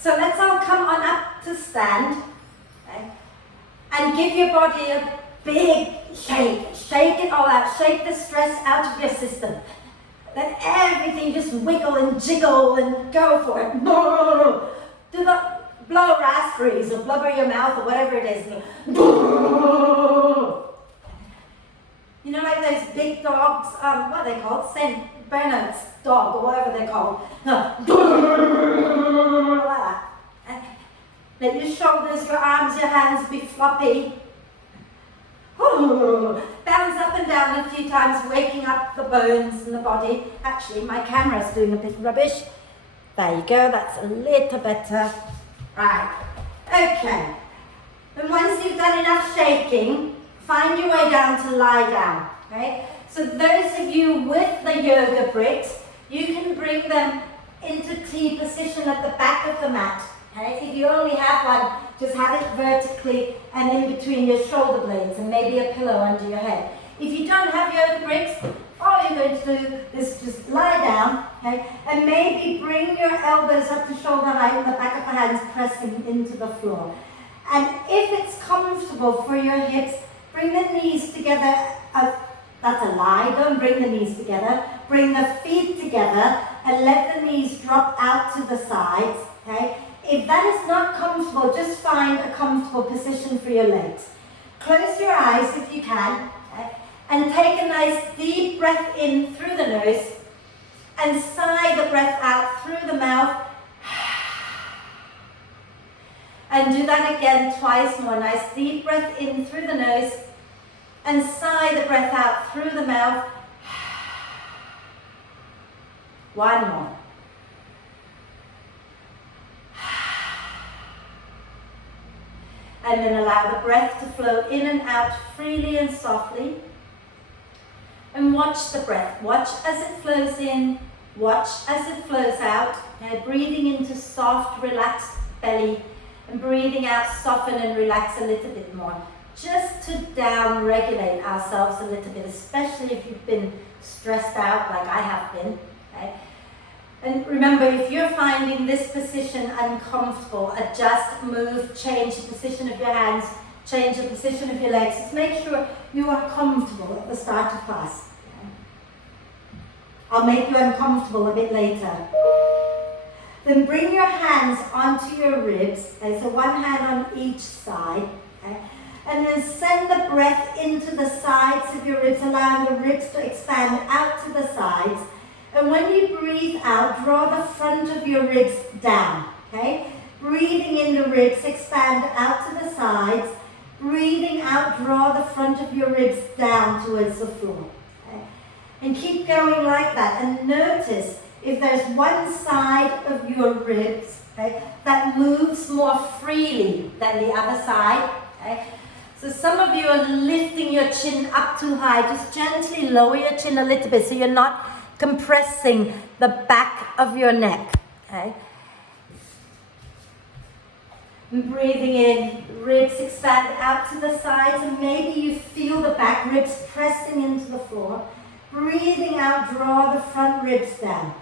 So let's all come on up to stand, okay? And give your body a big shake. Shake it all out. Shake the stress out of your system. Let everything just wiggle and jiggle and go for it. Do not blow raspberries or blubber your mouth or whatever it is. You know, like those big dogs, what are they called? St. Bernard's dog or whatever they're called. Let your shoulders, your arms, your hands be floppy. Bounce up and down a few times, waking up the bones in the body. Actually, my camera's doing a bit rubbish. There you go, that's a little better. Right, okay. And once you've done enough shaking, find your way down to lie down, okay? So those of you with the yoga bricks, you can bring them into T position at the back of the mat, okay? If you only have one, just have it vertically and in between your shoulder blades and maybe a pillow under your head. If you don't have yoga bricks, all you're going to do is just lie down, okay? And maybe bring your elbows up to shoulder height and the back of the hands pressing into the floor. And if it's comfortable for your hips, bring the knees together. That's a lie, don't bring the knees together. Bring the feet together and let the knees drop out to the sides, okay? If that is not comfortable, just find a comfortable position for your legs. Close your eyes if you can, okay? And take a nice deep breath in through the nose and sigh the breath out through the mouth. And do that again twice more. Nice deep breath in through the nose and sigh the breath out through the mouth. One more. And then allow the breath to flow in and out freely and softly. And watch the breath. Watch as it flows in. Watch as it flows out. Okay, breathing into soft, relaxed belly. And breathing out, soften and relax a little bit more. Just to down-regulate ourselves a little bit, especially if you've been stressed out like I have been. Okay? And remember, if you're finding this position uncomfortable, adjust, move, change the position of your hands, change the position of your legs. Just make sure you are comfortable at the start of class. Okay? I'll make you uncomfortable a bit later. Then bring your hands onto your ribs, okay? So one hand on each side, okay? And then send the breath into the sides of your ribs, allowing the ribs to expand out to the sides. And when you breathe out, draw the front of your ribs down, okay? Breathing in the ribs, expand out to the sides. Breathing out, draw the front of your ribs down towards the floor, okay? And keep going like that. And notice if there's one side of your ribs, okay, that moves more freely than the other side, okay? So some of you are lifting your chin up too high. Just gently lower your chin a little bit so you're not compressing the back of your neck, okay? And breathing in, ribs expand out to the sides, and maybe you feel the back ribs pressing into the floor. Breathing out, draw the front ribs down.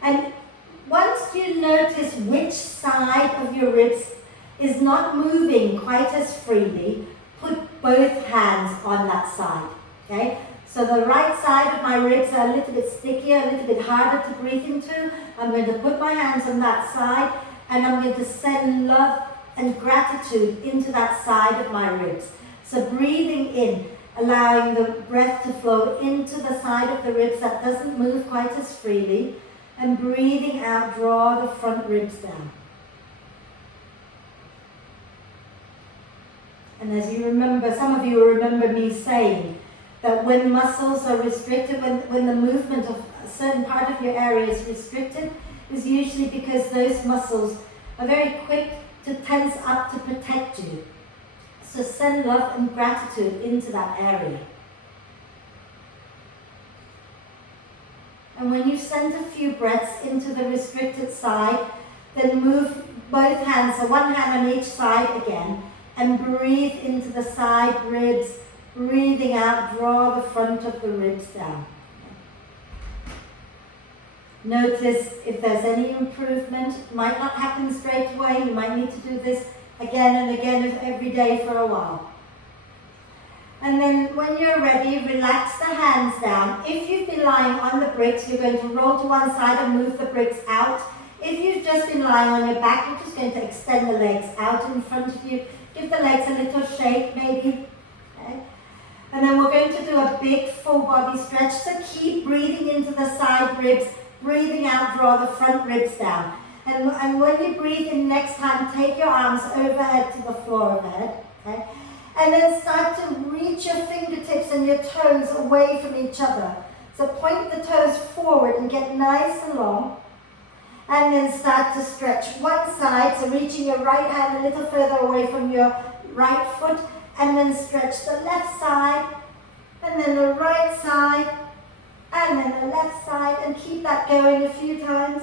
And once you notice which side of your ribs is not moving quite as freely, put both hands on that side, okay? So the right side of my ribs are a little bit stickier, a little bit harder to breathe into. I'm going to put my hands on that side, and I'm going to send love and gratitude into that side of my ribs. So breathing in, allowing the breath to flow into the side of the ribs that doesn't move quite as freely, and breathing out, draw the front ribs down. And as you remember, some of you will remember me saying that when muscles are restricted, when the movement of a certain part of your area is restricted, is usually because those muscles are very quick to tense up to protect you. So send love and gratitude into that area. And when you've sent a few breaths into the restricted side, then move both hands, so one hand on each side again, and breathe into the side ribs. Breathing out, draw the front of the ribs down. Notice if there's any improvement. It might not happen straight away. You might need to do this again and again every day for a while. And then when you're ready, relax the hands down. If you've been lying on the bricks, you're going to roll to one side and move the bricks out. If you've just been lying on your back, you're just going to extend the legs out in front of you. Give the legs a little shake maybe. Okay. And then we're going to do a big full body stretch. So keep breathing into the side ribs, breathing out, draw the front ribs down. And when you breathe in next time, take your arms overhead to the floor overhead. Okay. And then start to reach your fingertips and your toes away from each other. So point the toes forward and get nice and long. And then start to stretch one side, so reaching your right hand a little further away from your right foot. And then stretch the left side, and then the right side, and then the left side. And keep that going a few times.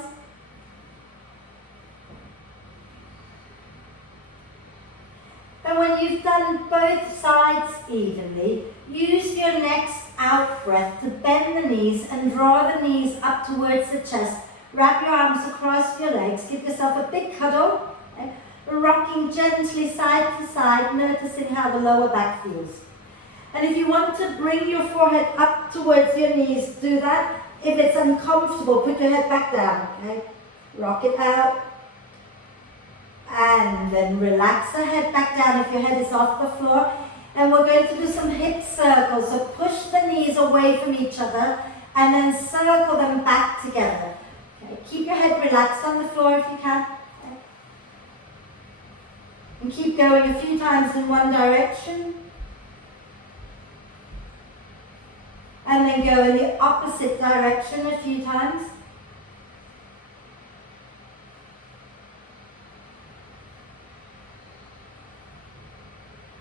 And when you've done both sides evenly, use your next out breath to bend the knees and draw the knees up towards the chest. Wrap your arms across your legs. Give yourself a big cuddle. Okay? Rocking gently side to side, noticing how the lower back feels. And if you want to bring your forehead up towards your knees, do that. If it's uncomfortable, put your head back down. Okay? Rock it out. And then relax the head back down if your head is off the floor. And we're going to do some hip circles. So push the knees away from each other and then circle them back together. Okay. Keep your head relaxed on the floor if you can. Okay. And keep going a few times in one direction. And then go in the opposite direction a few times.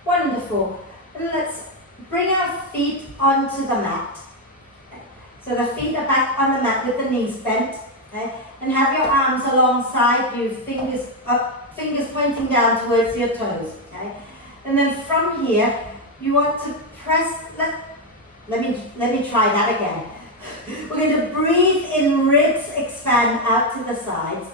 Wonderful. And let's bring our feet onto the mat. Okay. So the feet are back on the mat with the knees bent. Okay. And have your arms alongside you, fingers up, fingers pointing down towards your toes. Okay. And then from here, you want to press. Let me try that again. We're going to breathe in, ribs expand out to the sides.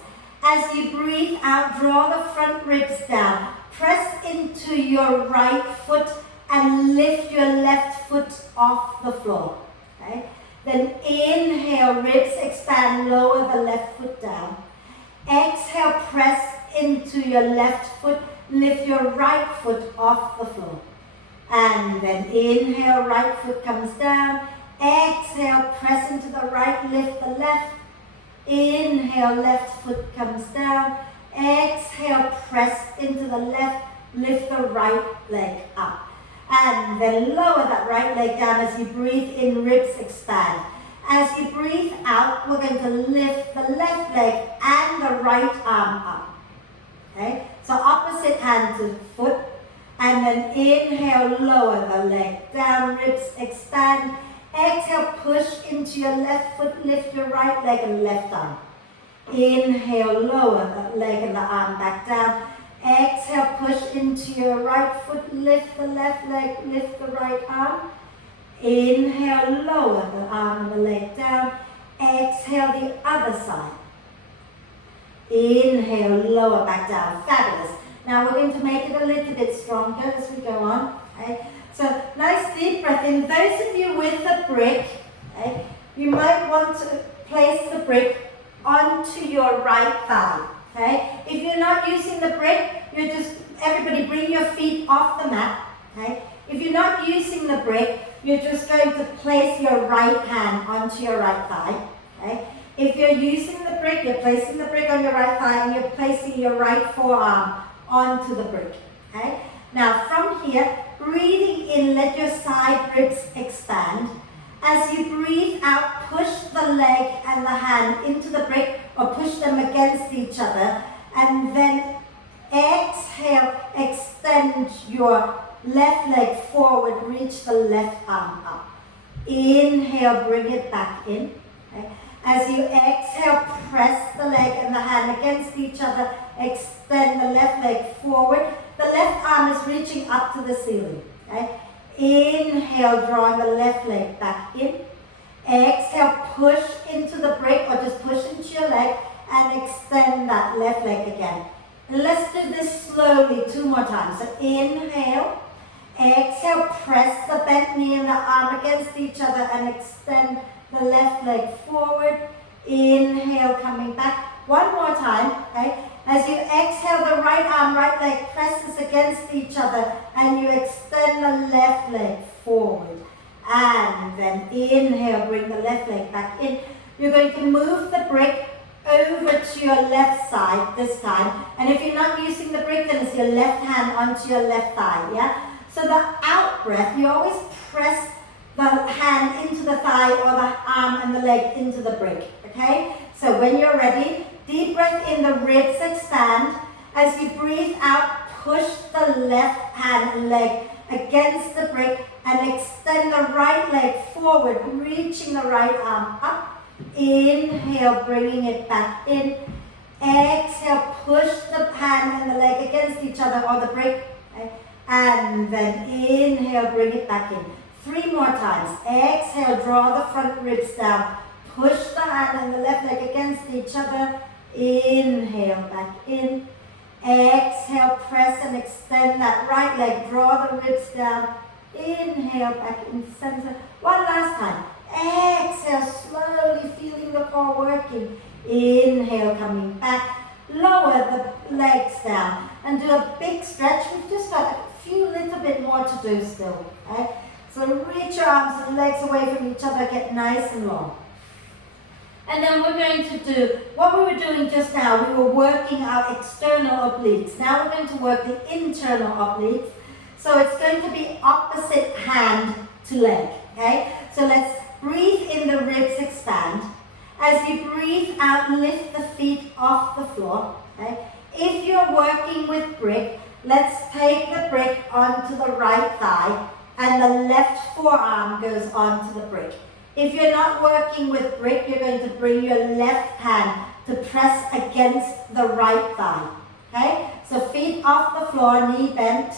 As you breathe out, draw the front ribs down. Press into your right foot and lift your left foot off the floor. Okay? Then inhale, ribs expand, lower the left foot down. Exhale, press into your left foot, lift your right foot off the floor. And then inhale, right foot comes down. Exhale, press into the right, lift the left. Inhale, left foot comes down. Exhale, press into the left, lift the right leg up. And then lower that right leg down as you breathe in, ribs expand. As you breathe out, we're going to lift the left leg and the right arm up. Okay? So opposite hand to foot. And then inhale, lower the leg down, ribs expand. Exhale, push into your left foot, lift your right leg and left arm. Inhale, lower the leg and the arm back down. Exhale, push into your right foot, lift the left leg, lift the right arm. Inhale, lower the arm and the leg down. Exhale, the other side. Inhale, lower back down. Fabulous. Now we're going to make it a little bit stronger as we go on. Okay? So nice deep breath in. Those of you with the brick, okay, you might want to place the brick onto your right thigh. Okay? If you're not using the brick, everybody bring your feet off the mat. Okay? If you're not using the brick, you're just going to place your right hand onto your right thigh. Okay? If you're using the brick, you're placing the brick on your right thigh and you're placing your right forearm onto the brick. Okay? Now from here, breathing in, let your side ribs expand. As you breathe out, push the leg and the hand into the brick or push them against each other. And then exhale, extend your left leg forward, reach the left arm up. Inhale, bring it back in. Okay? As you exhale, press the leg and the hand against each other, extend the left leg forward. The left arm is reaching up to the ceiling. Okay? Inhale, drawing the left leg back in. Exhale, push into the brick or just push into your leg and extend that left leg again. Let's do this slowly 2 more times. So inhale, exhale, press the bent knee and the arm against each other and extend the left leg forward. Inhale, coming back. One more time, okay? As you exhale, the right arm, right leg presses against each other and you extend the left leg forward. And then inhale, bring the left leg back in. You're going to move the brick over to your left side this time. And if you're not using the brick, then it's your left hand onto your left thigh, yeah? So the out breath, you always press the hand into the thigh or the arm and the leg into the brick, okay? So when you're ready, deep breath in, the ribs expand. As you breathe out, push the left hand and leg against the brick and extend the right leg forward, reaching the right arm up. Inhale, bringing it back in. Exhale, push the hand and the leg against each other or the brick. Okay? And then inhale, bring it back in. 3 more times. Exhale, draw the front ribs down. Push the hand and the left leg against each other. Inhale, back in. Exhale, press and extend that right leg. Draw the ribs down. Inhale, back in center. One last time. Exhale, slowly feeling the core working. Inhale, coming back. Lower the legs down and do a big stretch. We've just got a few little bit more to do still. Okay? So reach your arms and legs away from each other. Get nice and long. And then we're going to do what we were doing just now. We were working our external obliques. Now we're going to work the internal obliques. So it's going to be opposite hand to leg. Okay? So let's breathe in, the ribs expand. As you breathe out, lift the feet off the floor. Okay? If you're working with brick, let's take the brick onto the right thigh and the left forearm goes onto the brick. If you're not working with brick, you're going to bring your left hand to press against the right thigh. Okay? So feet off the floor, knee bent.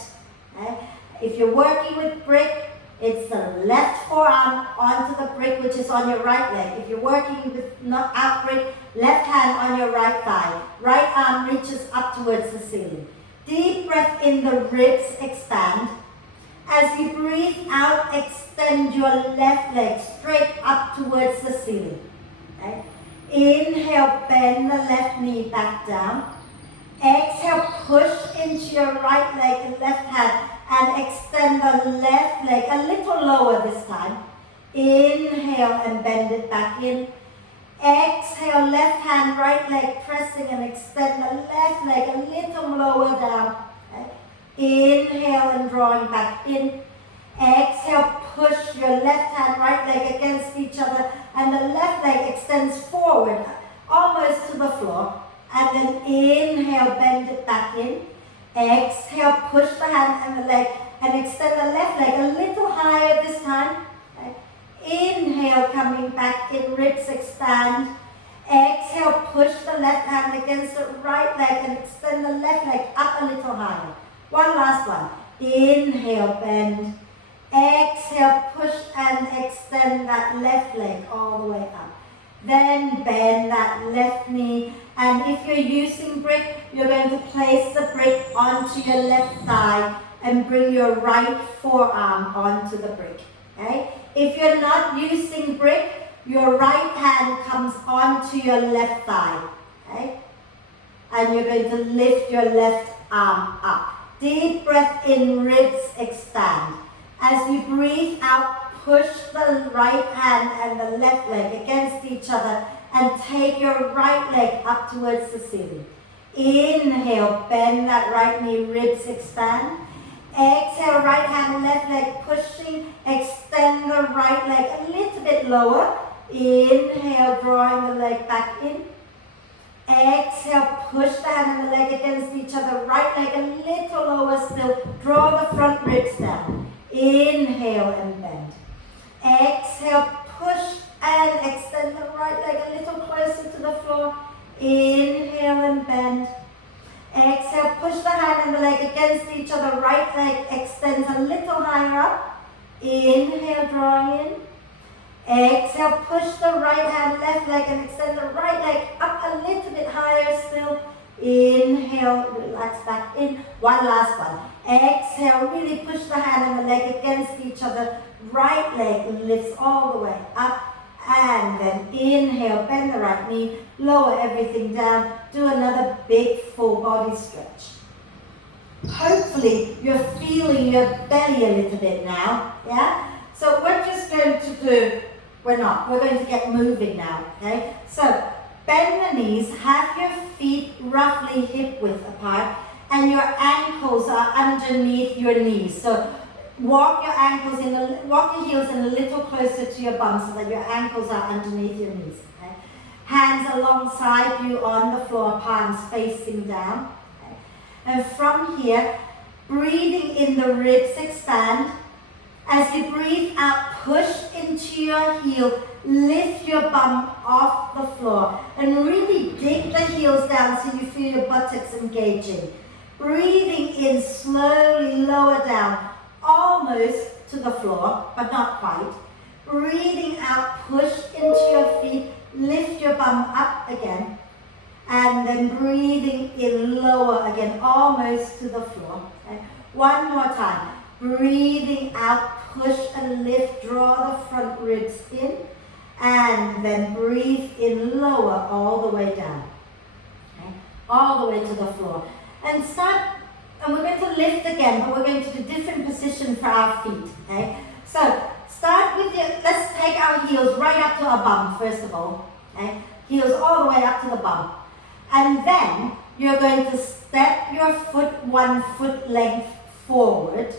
Okay? If you're working with brick, it's the left forearm onto the brick, which is on your right leg. If you're working with not out brick, left hand on your right thigh. Right arm reaches up towards the ceiling. Deep breath in, the ribs expand. As you breathe out, extend your left leg straight up towards the ceiling. Okay? Inhale, bend the left knee back down. Exhale, push into your right leg and left hand and extend the left leg a little lower this time. Inhale and bend it back in. Exhale, left hand, right leg pressing and extend the left leg a little lower down. Okay? Inhale and drawing back in. Exhale, push your left hand, right leg against each other and the left leg extends forward almost to the floor. And then inhale, bend it back in. Exhale, push the hand and the leg and extend the left leg a little higher this time. Okay. Inhale, coming back in, ribs expand. Exhale, push the left hand against the right leg and extend the left leg up a little higher. One last one. Inhale, bend. Exhale, push and extend that left leg all the way up. Then bend that left knee. And if you're using brick, you're going to place the brick onto your left thigh and bring your right forearm onto the brick. Okay? If you're not using brick, your right hand comes onto your left thigh. Okay? And you're going to lift your left arm up. Deep breath in, ribs expand. As you breathe out, push the right hand and the left leg against each other and take your right leg up towards the ceiling. Inhale, bend that right knee, ribs expand. Exhale, right hand, left leg pushing. Extend the right leg a little bit lower. Inhale, drawing the leg back in. Exhale, push the hand and the leg against each other. Right leg a little lower still. Draw the front ribs down. Inhale and bend. Exhale, push and extend the right leg a little closer to the floor. Inhale and bend. Exhale, push the hand and the leg against each other. Right leg extends a little higher up. Inhale, drawing in. Exhale, push the right hand, left leg, and extend the right leg up a little bit higher still. Inhale, relax back in. One last one. Exhale, really push the hand and the leg against each other. Right leg lifts all the way up. And then inhale, bend the right knee, lower everything down. Do another big full body stretch. Hopefully you're feeling your belly a little bit now, yeah? So we're just going to do, we're going to get moving now, okay? So bend the knees, have your feet roughly hip width apart, and your ankles are underneath your knees. So walk your heels in a little closer to your bum so that your ankles are underneath your knees, okay? Hands alongside you on the floor, palms facing down. And from here, breathing in, the ribs expand. As you breathe out, push into your heel, lift your bum off the floor, and really dig the heels down so you feel your buttocks engaging. Breathing in, slowly lower down, almost to the floor, but not quite. Breathing out, push into your feet, lift your bum up again. And then breathing in, lower again, almost to the floor. Okay? One more time. Breathing out, push and lift, draw the front ribs in. And then breathe in, lower all the way down. Okay? All the way to the floor. And we're going to lift again, but we're going to do different position for our feet. Okay? So start with let's take our heels right up to our bum first of all. Okay? Heels all the way up to the bum. And then you're going to step your foot 1 foot length forward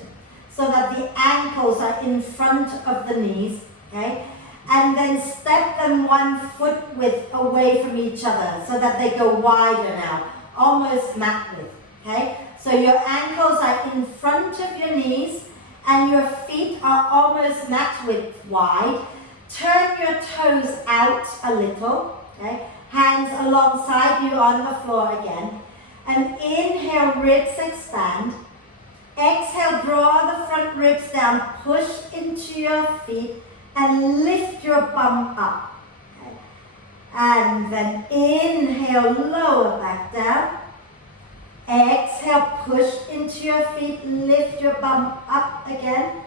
so that the ankles are in front of the knees, okay? And then step them 1 foot width away from each other so that they go wider now, almost mat width, okay? So your ankles are in front of your knees and your feet are almost mat width wide. Turn your toes out a little, okay? Hands alongside you on the floor again. And inhale, ribs expand. Exhale, draw the front ribs down, push into your feet and lift your bum up. Okay. And then inhale, lower back down. Exhale, push into your feet, lift your bum up again.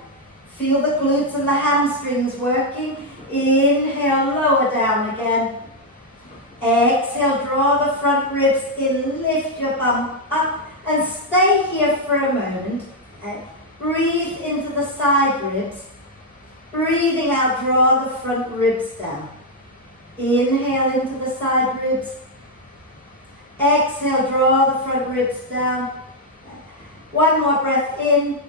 Feel the glutes and the hamstrings working. Inhale, lower down again. Exhale, draw the front ribs in, lift your bum up and stay here for a moment. Okay. Breathe into the side ribs. Breathing out, draw the front ribs down. Inhale into the side ribs. Exhale, draw the front ribs down. One more breath in.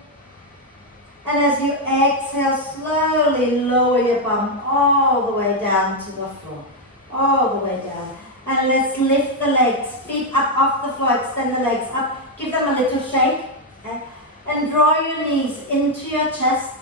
And as you exhale, slowly lower your bum all the way down to the floor. All the way down. And let's lift the legs, feet up off the floor, extend the legs up, give them a little shake, okay? And draw your knees into your chest,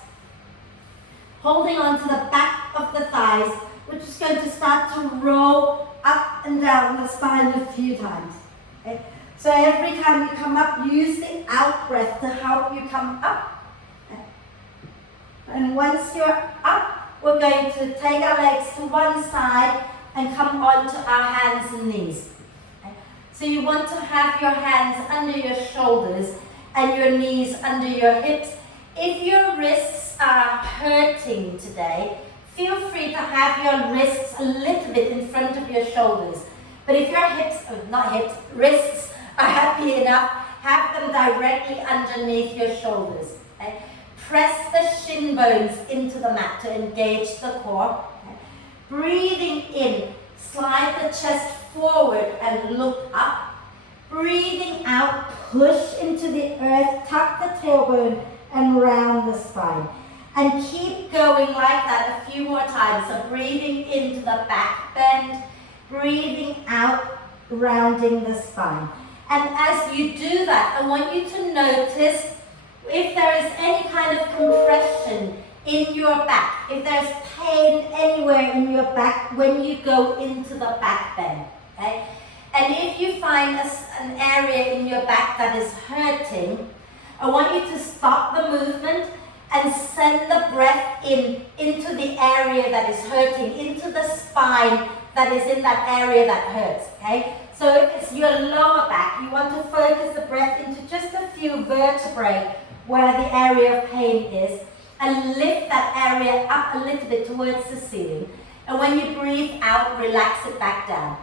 holding on to the back of the thighs. We're just going to start to roll up and down the spine a few times, okay? So every time you come up, use the out breath to help you come up. Okay? And once you're up, we're going to take our legs to one side and come onto our hands and knees. Okay? So you want to have your hands under your shoulders and your knees under your hips. If your wrists are hurting today, feel free to have your wrists a little bit in front of your shoulders. But if your wrists are happy enough, have them directly underneath your shoulders. Okay? Press the shin bones into the mat to engage the core. Breathing in, slide the chest forward and look up. Breathing out, push into the earth, tuck the tailbone and round the spine. And keep going like that a few more times. So breathing into the back bend, breathing out, rounding the spine. And as you do that, I want you to notice if there is any kind of compression in your back, if there's pain anywhere in your back when you go into the back bend, okay? And if you find an area in your back that is hurting, I want you to stop the movement and send the breath in into the area that is hurting, into the spine that is in that area that hurts, okay? So if it's your lower back, you want to focus the breath into just a few vertebrae where the area of pain is, and lift that area up a little bit towards the ceiling. And when you breathe out, relax it back down.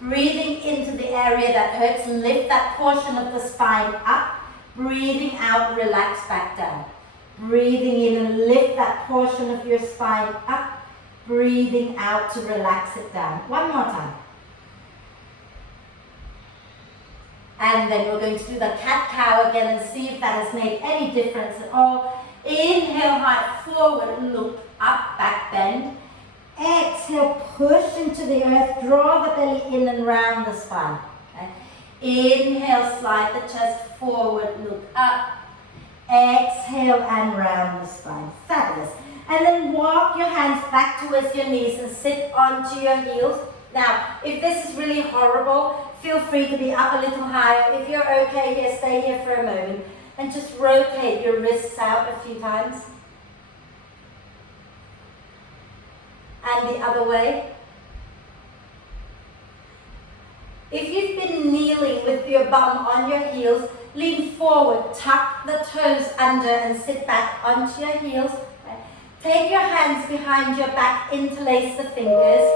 Breathing into the area that hurts, lift that portion of the spine up. Breathing out, relax back down. Breathing in and lift that portion of your spine up. Breathing out to relax it down. One more time. And then we're going to do the cat-cow again and see if that has made any difference at all. Inhale, heart forward, look up, back bend. Exhale, push into the earth, draw the belly in and round the spine. Okay. Inhale, slide the chest forward, look up. Exhale and round the spine. Fabulous. And then walk your hands back towards your knees and sit onto your heels. Now, if this is really horrible, feel free to be up a little higher. If you're okay here, stay here for a moment and just rotate your wrists out a few times. And the other way. If you've been kneeling with your bum on your heels, lean forward, tuck the toes under and sit back onto your heels. Take your hands behind your back, interlace the fingers.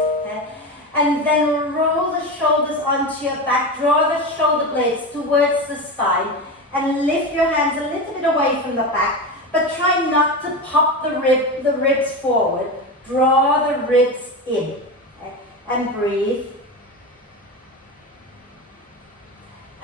And then roll the shoulders onto your back, draw the shoulder blades towards the spine, and lift your hands a little bit away from the back, but try not to pop the ribs forward. Draw the ribs in, okay? And breathe.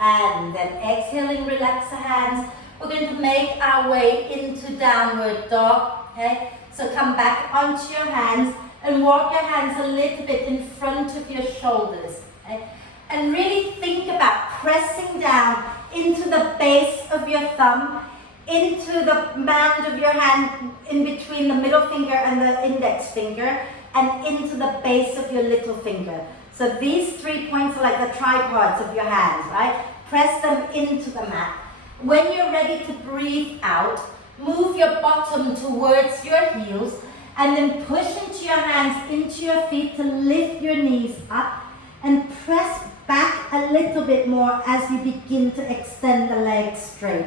And then exhaling, relax the hands. We're going to make our way into downward dog, okay? So come back onto your hands and walk your hands a little bit in front of your shoulders. Okay? And really think about pressing down into the base of your thumb, into the band of your hand in between the middle finger and the index finger, and into the base of your little finger. So these 3 points are like the tripods of your hands, right? Press them into the mat. When you're ready to breathe out, move your bottom towards your heels, and then push into your hands, into your feet to lift your knees up, and press back a little bit more as you begin to extend the legs straight.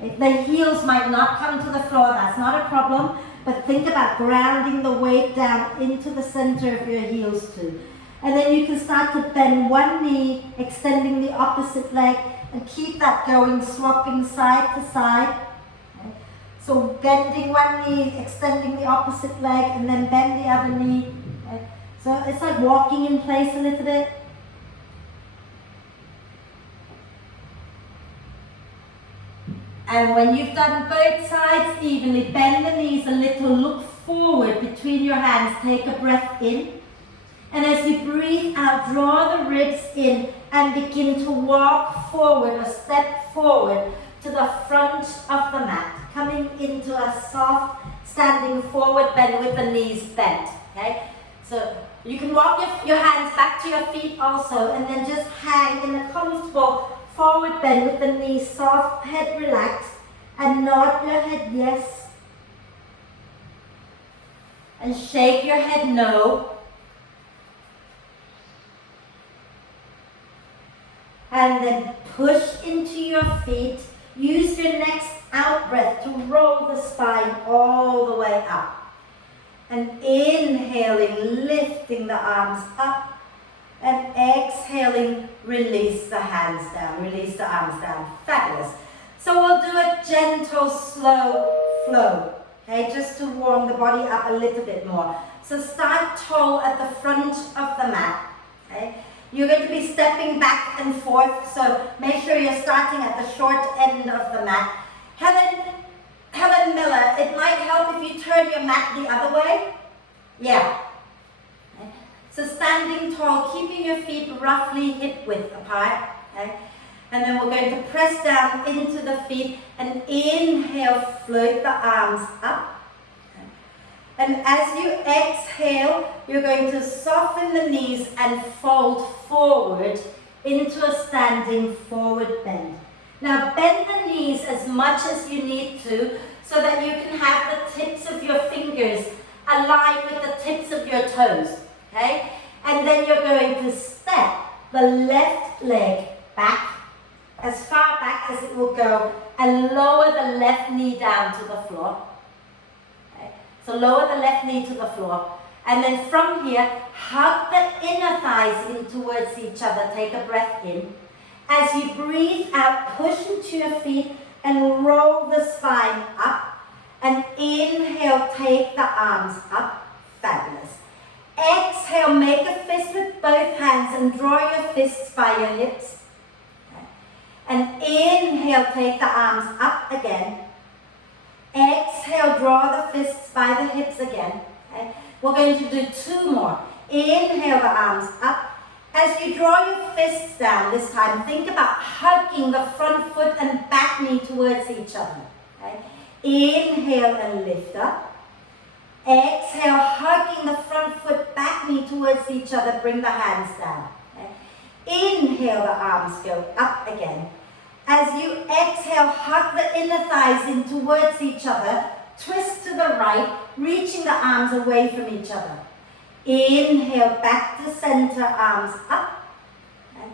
The heels might not come to the floor, that's not a problem, but think about grounding the weight down into the center of your heels too. And then you can start to bend one knee, extending the opposite leg, and keep that going, swapping side to side. Okay. So bending one knee, extending the opposite leg, and then bend the other knee. Okay. So it's like walking in place a little bit. And when you've done both sides evenly, bend the knees a little, look forward between your hands, take a breath in. And as you breathe out, draw the ribs in and begin to walk forward, a step forward to the front of the mat, coming into a soft standing forward bend with the knees bent, okay? So you can walk your hands back to your feet also, and then just hang in a comfortable forward bend with the knees soft, head relaxed, and nod your head yes. And shake your head no. And then push into your feet. Use your next out breath to roll the spine all the way up. And inhaling, lifting the arms up. And exhaling, release the hands down, release the arms down. Fabulous. So we'll do a gentle, slow flow, okay, just to warm the body up a little bit more. So start tall at the front of the mat, okay. You're going to be stepping back and forth, so make sure you're starting at the short end of the mat. Helen Miller, it might help if you turn your mat the other way. Yeah. Okay. So standing tall, keeping your feet roughly hip width apart. Okay. And then we're going to press down into the feet and inhale, float the arms up. And as you exhale, you're going to soften the knees and fold forward into a standing forward bend. Now bend the knees as much as you need to so that you can have the tips of your fingers aligned with the tips of your toes, okay? And then you're going to step the left leg back, as far back as it will go, and lower the left knee down to the floor. Okay? So lower the left knee to the floor. And then from here, hug the inner thighs in towards each other. Take a breath in. As you breathe out, push into your feet and roll the spine up. And inhale, take the arms up. Fabulous. Exhale, make a fist with both hands and draw your fists by your hips. Okay. And inhale, take the arms up again. Exhale, draw the fists by the hips again. Okay. We're going to do 2 more. Inhale the arms up. As you draw your fists down this time, think about hugging the front foot and back knee towards each other. Okay. Inhale and lift up. Exhale, hugging the front foot, back knee towards each other, bring the hands down. Okay. Inhale, the arms go up again. As you exhale, hug the inner thighs in towards each other, twist to the right, reaching the arms away from each other. Inhale, back to center, arms up. Okay.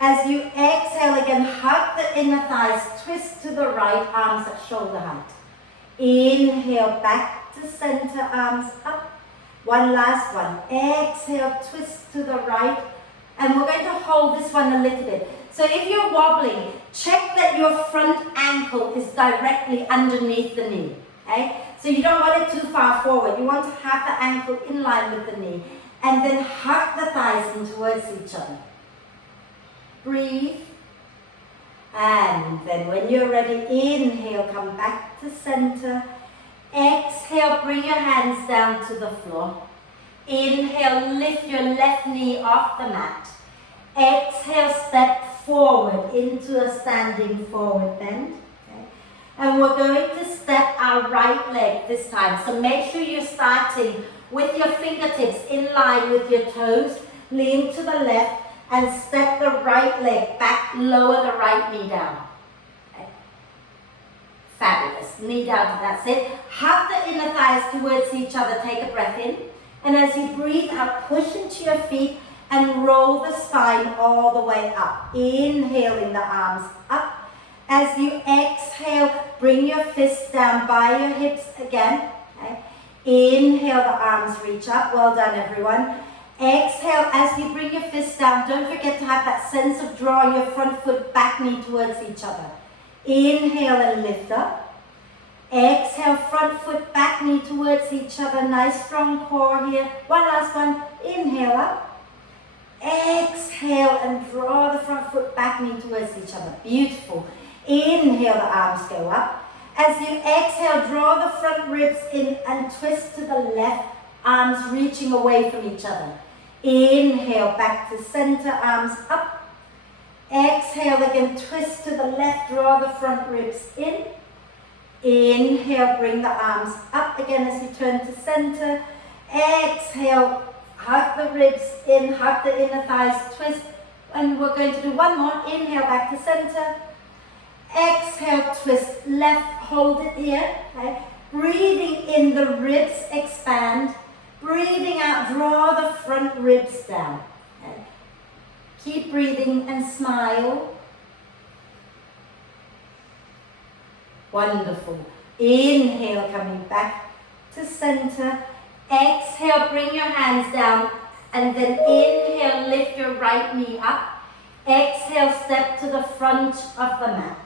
As you exhale again, hug the inner thighs, twist to the right, arms at shoulder height. Inhale, back to center, arms up. One last one. Exhale, twist to the right. And we're going to hold this one a little bit. So if you're wobbling, check that your front ankle is directly underneath the knee. Okay? So you don't want it too far forward. You want to have the ankle in line with the knee. And then hug the thighs in towards each other. Breathe. And then when you're ready, inhale, come back to center. Exhale, bring your hands down to the floor. Inhale, lift your left knee off the mat. Exhale, step forward into a standing forward bend. Okay. And we're going to step our right leg this time. So make sure you're starting with your fingertips in line with your toes. Lean to the left and step the right leg back, lower the right knee down. Okay. Fabulous. Knee down, that's it. Hug the inner thighs towards each other. Take a breath in. And as you breathe out, push into your feet and roll the spine all the way up. Inhaling the arms up. As you exhale, bring your fists down by your hips again. Okay. Inhale, the arms reach up. Well done, everyone. Exhale, as you bring your fists down, don't forget to have that sense of drawing your front foot, back knee towards each other. Inhale and lift up. Exhale, front foot, back knee towards each other. Nice strong core here. One last one. Inhale up. Exhale and draw the front foot, back knee towards each other. Beautiful. Inhale, the arms go up. As you exhale, draw the front ribs in and twist to the left, arms reaching away from each other. Inhale, back to center, arms up. Exhale again, twist to the left, draw the front ribs in. Inhale, bring the arms up again as you turn to center. Exhale, hug the ribs in, hug the inner thighs, twist. And we're going to do one more. Inhale, back to center. Exhale, twist left, hold it here. Okay. Breathing in, the ribs expand. Breathing out, draw the front ribs down. Okay. Keep breathing and smile. Wonderful. Inhale, coming back to center. Exhale, bring your hands down. And then inhale, lift your right knee up. Exhale, step to the front of the mat.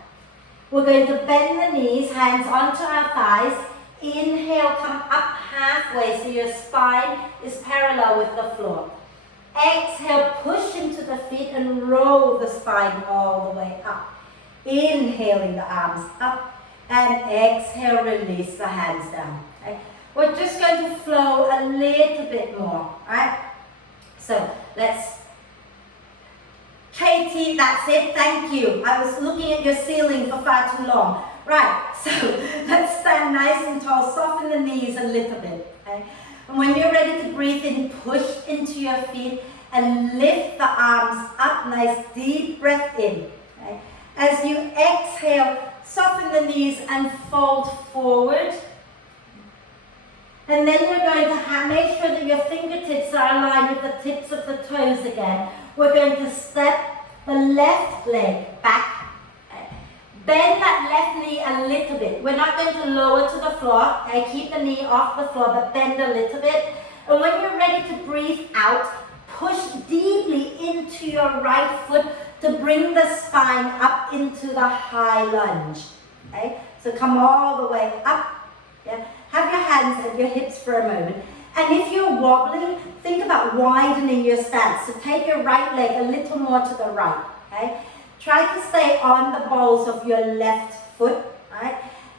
We're going to bend the knees, hands onto our thighs. Inhale, come up halfway so your spine is parallel with the floor. Exhale, push into the feet and roll the spine all the way up. Inhaling the arms up and exhale, release the hands down. Okay? We're just going to flow a little bit more. Right? So let's... Katie, that's it, thank you. I was looking at your ceiling for far too long. Right, so let's stand nice and tall, soften the knees a little bit. Okay? And when you're ready to breathe in, push into your feet and lift the arms up, nice deep breath in. Okay? As you exhale, soften the knees and fold forward. And then you're going to make sure that your fingertips are aligned with the tips of the toes again. We're going to step the left leg back. Bend that left knee a little bit. We're not going to lower to the floor. Okay? Keep the knee off the floor, but bend a little bit. And when you're ready to breathe out, push deeply into your right foot to bring the spine up into the high lunge. Okay? So come all the way up. Yeah? Have your hands at your hips for a moment. And if you're wobbling, think about widening your stance. So take your right leg a little more to the right. Okay? Try to stay on the balls of your left foot. Right?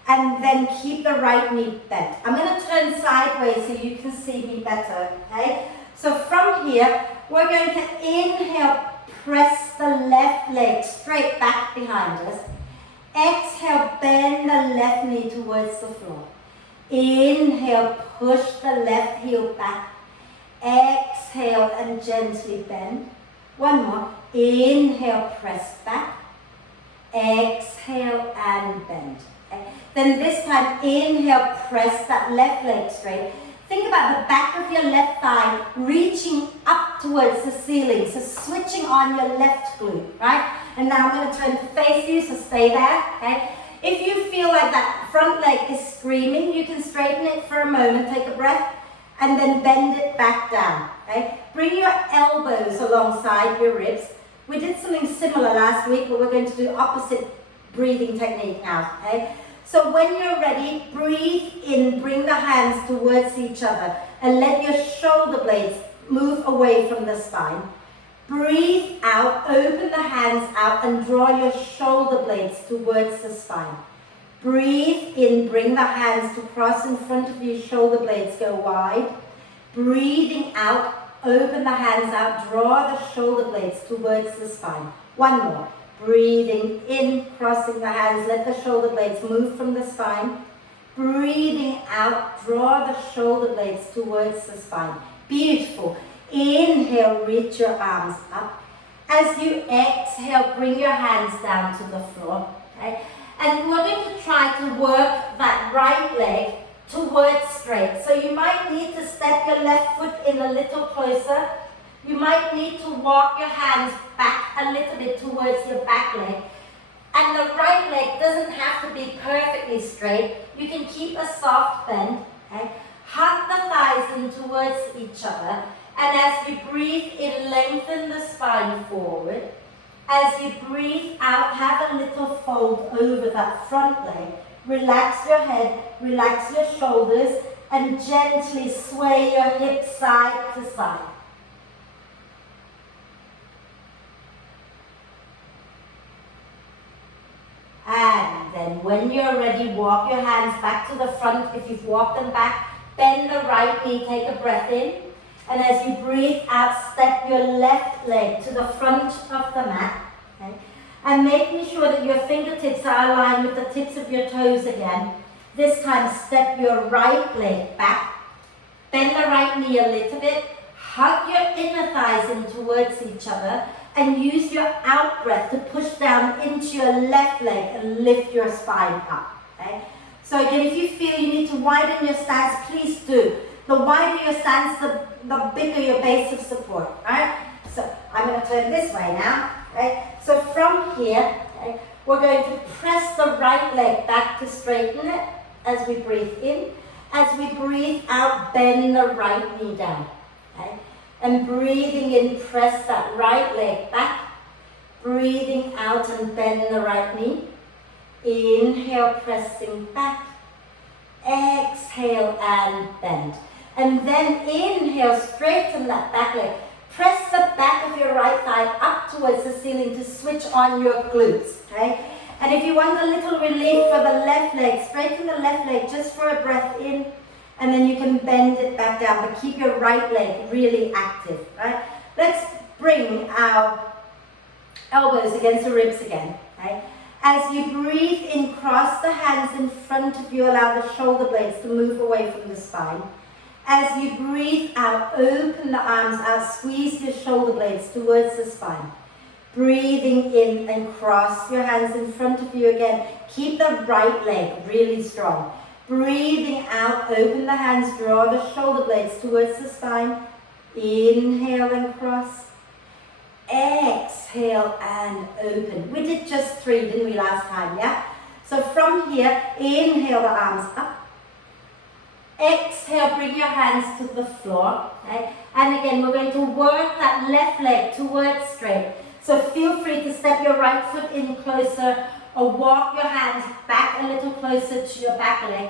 And then keep the right knee bent. I'm going to turn sideways so you can see me better. Okay? So from here, we're going to inhale, press the left leg straight back behind us. Exhale, bend the left knee towards the floor. Inhale, push the left heel back. Exhale and gently bend. One more. Inhale, press back. Exhale and bend. Okay. Then this time, inhale, press that left leg straight. Think about the back of your left thigh reaching up towards the ceiling. So switching on your left glute, right? And now I'm going to turn to face you, so stay there, okay? If you feel like that front leg is screaming, you can straighten it for a moment, take a breath, and then bend it back down, okay? Bring your elbows alongside your ribs. We did something similar last week, but we're going to do opposite breathing technique now, okay? So when you're ready, breathe in, bring the hands towards each other, and let your shoulder blades move away from the spine. Breathe out, open the hands out and draw your shoulder blades towards the spine. Breathe in, bring the hands to cross in front of you, shoulder blades go wide. Breathing out, open the hands out, draw the shoulder blades towards the spine. One more. Breathing in, crossing the hands, let the shoulder blades move from the spine. Breathing out, draw the shoulder blades towards the spine. Beautiful. Inhale, reach your arms up. As you exhale, bring your hands down to the floor. Okay? And we're going to try to work that right leg towards straight. So you might need to step your left foot in a little closer. You might need to walk your hands back a little bit towards your back leg. And the right leg doesn't have to be perfectly straight. You can keep a soft bend. Okay? Hug the thighs in towards each other. And as you breathe in, lengthen the spine forward. As you breathe out, have a little fold over that front leg. Relax your head, relax your shoulders, and gently sway your hips side to side. And then when you're ready, walk your hands back to the front. If you've walked them back, bend the right knee, take a breath in. And as you breathe out, step your left leg to the front of the mat. Okay? And making sure that your fingertips are aligned with the tips of your toes again. This time, step your right leg back. Bend the right knee a little bit. Hug your inner thighs in towards each other. And use your out breath to push down into your left leg and lift your spine up. Okay? So again, if you feel you need to widen your stance, please do. The wider your stance, the bigger your base of support, right? So I'm going to turn this way now, right? So from here, okay, we're going to press the right leg back to straighten it as we breathe in. As we breathe out, bend the right knee down, okay? And breathing in, press that right leg back. Breathing out and bend the right knee. Inhale, pressing back. Exhale and bend. And then inhale, straighten that back leg. Press the back of your right thigh up towards the ceiling to switch on your glutes, okay? And if you want a little relief for the left leg, straighten the left leg just for a breath in, and then you can bend it back down, but keep your right leg really active, right? Let's bring our elbows against the ribs again, right? As you breathe in, cross the hands in front of you, allow the shoulder blades to move away from the spine. As you breathe out, open the arms out, squeeze your shoulder blades towards the spine. Breathing in and cross your hands in front of you again. Keep the right leg really strong. Breathing out, open the hands, draw the shoulder blades towards the spine. Inhale and cross. Exhale and open. We did just 3, didn't we, last time, yeah? So from here, inhale the arms up. Exhale, bring your hands to the floor. Okay? And again, we're going to work that left leg towards straight. So feel free to step your right foot in closer or walk your hands back a little closer to your back leg.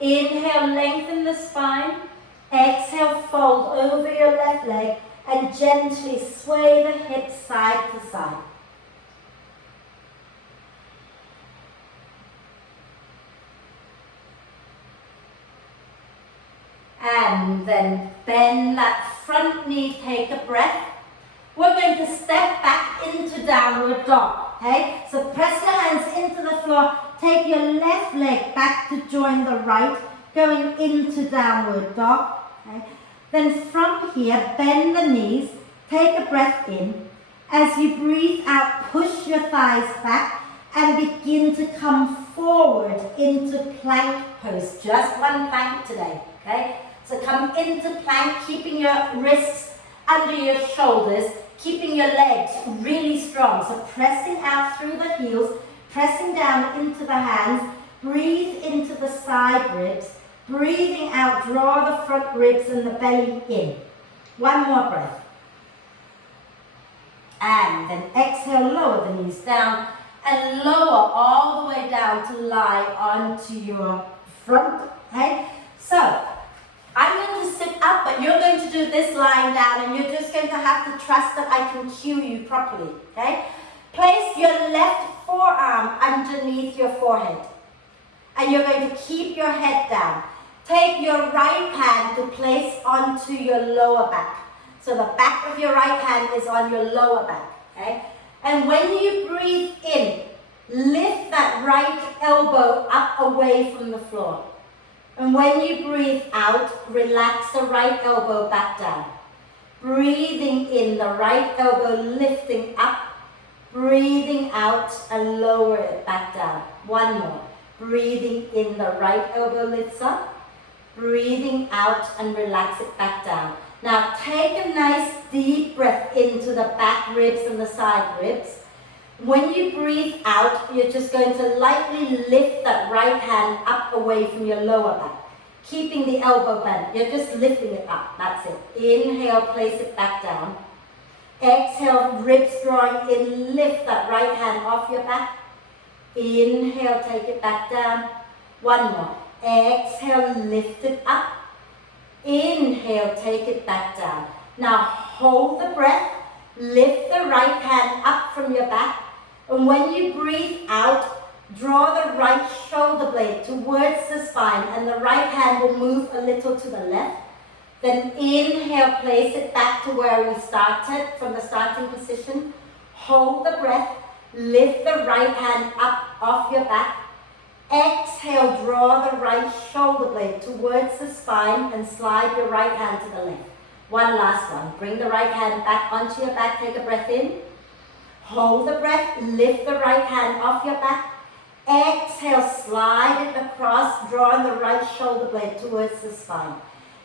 Inhale, lengthen the spine. Exhale, fold over your left leg and gently sway the hips side to side. And then bend that front knee, take a breath. We're going to step back into downward dog, okay? So press your hands into the floor, take your left leg back to join the right, going into downward dog, okay? Then from here, bend the knees, take a breath in. As you breathe out, push your thighs back and begin to come forward into plank pose. Just one plank today, okay? So come into plank, keeping your wrists under your shoulders, keeping your legs really strong. So pressing out through the heels, pressing down into the hands, breathe into the side ribs, breathing out, draw the front ribs and the belly in. One more breath. And then exhale, lower the knees down and lower all the way down to lie onto your front, okay? So, I'm going to sit up, but you're going to do this lying down and you're just going to have to trust that I can cue you properly, okay? Place your left forearm underneath your forehead and you're going to keep your head down. Take your right hand to place onto your lower back. So the back of your right hand is on your lower back, okay? And when you breathe in, lift that right elbow up away from the floor. And when you breathe out, relax the right elbow back down. Breathing in, the right elbow lifting up. Breathing out and lower it back down. One more. Breathing in, the right elbow lifts up. Breathing out and relax it back down. Now take a nice deep breath into the back ribs and the side ribs. When you breathe out, you're just going to lightly lift that right hand up away from your lower back, keeping the elbow bent. You're just lifting it up, that's it. Inhale, place it back down. Exhale, ribs drawing in, lift that right hand off your back. Inhale, take it back down. One more. Exhale, lift it up. Inhale, take it back down. Now hold the breath, lift the right hand up from your back. And when you breathe out, draw the right shoulder blade towards the spine and the right hand will move a little to the left. Then inhale, place it back to where we started from the starting position. Hold the breath, lift the right hand up off your back. Exhale, draw the right shoulder blade towards the spine and slide your right hand to the left. One last one. Bring the right hand back onto your back, take a breath in. Hold the breath, lift the right hand off your back. Exhale, slide it across, drawing the right shoulder blade towards the spine.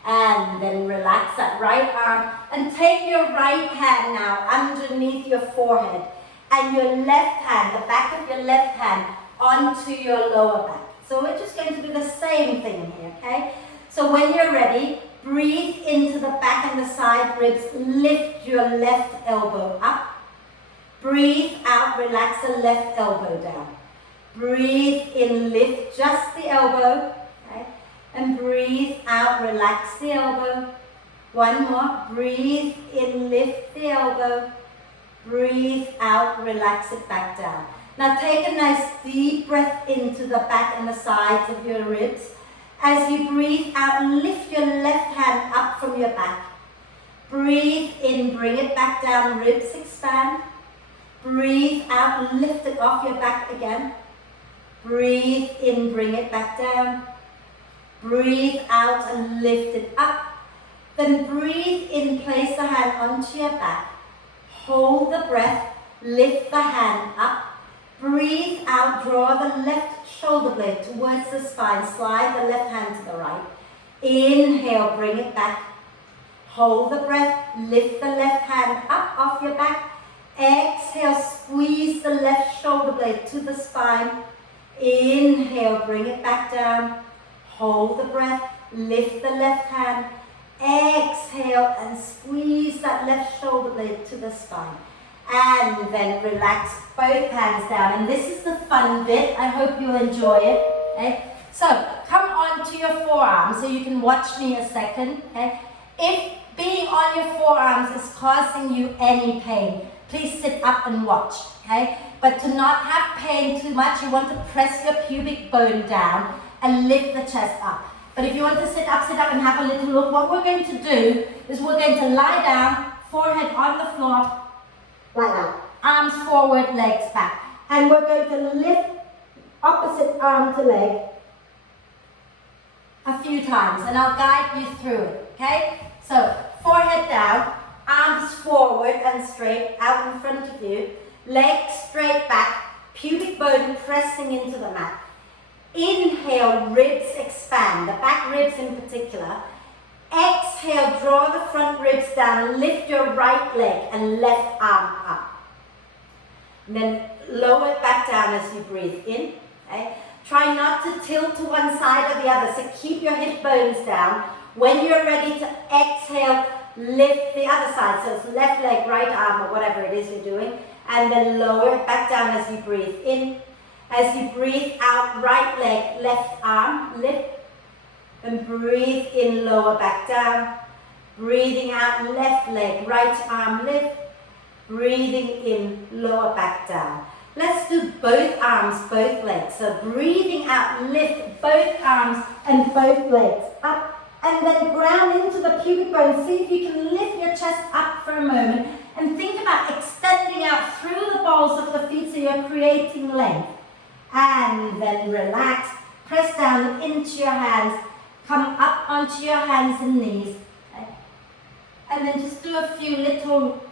And then relax that right arm and take your right hand now underneath your forehead and your left hand, the back of your left hand, onto your lower back. So we're just going to do the same thing here, okay? So when you're ready, breathe into the back and the side ribs, lift your left elbow up. Breathe out, relax the left elbow down. Breathe in, lift just the elbow, okay? And breathe out, relax the elbow. One more, breathe in, lift the elbow. Breathe out, relax it back down. Now take a nice deep breath into the back and the sides of your ribs. As you breathe out, lift your left hand up from your back. Breathe in, bring it back down, ribs expand. Breathe out, lift it off your back again. Breathe in, bring it back down. Breathe out and lift it up. Then breathe in, place the hand onto your back. Hold the breath, lift the hand up. Breathe out, draw the left shoulder blade towards the spine, slide the left hand to the right. Inhale, bring it back. Hold the breath, lift the left hand up off your back. Exhale, squeeze the left shoulder blade to the spine. Inhale, bring it back down. Hold the breath, lift the left hand. Exhale and squeeze that left shoulder blade to the spine. And then relax both hands down. And this is the fun bit. I hope you'll enjoy it. Okay? So come on to your forearms so you can watch me a second. Okay? If being on your forearms is causing you any pain, please sit up and watch. Okay? But to not have pain too much, you want to press your pubic bone down and lift the chest up. But if you want to sit up and have a little look, what we're going to do is we're going to lie down, forehead on the floor, like that. Arms forward, legs back. And we're going to lift opposite arm to leg a few times, and I'll guide you through it, okay? So, forehead down, arms forward and straight, out in front of you, legs straight back, pubic bone pressing into the mat. Inhale, ribs expand, the back ribs in particular. Exhale, draw the front ribs down, lift your right leg and left arm up. And then lower it back down as you breathe in. Okay? Try not to tilt to one side or the other, so keep your hip bones down. When you're ready to exhale, lift the other side, so it's left leg, right arm, or whatever it is you're doing, and then lower it back down as you breathe in. As you breathe out, right leg, left arm, lift. And breathe in, lower back down. Breathing out, left leg, right arm, lift. Breathing in, lower back down. Let's do both arms, both legs. So breathing out, lift both arms and both legs up. And then ground into the pubic bone. See if you can lift your chest up for a moment. And think about extending out through the balls of the feet so you're creating length. And then relax. Press down into your hands. Come up onto your hands and knees. Okay. And then just do a few little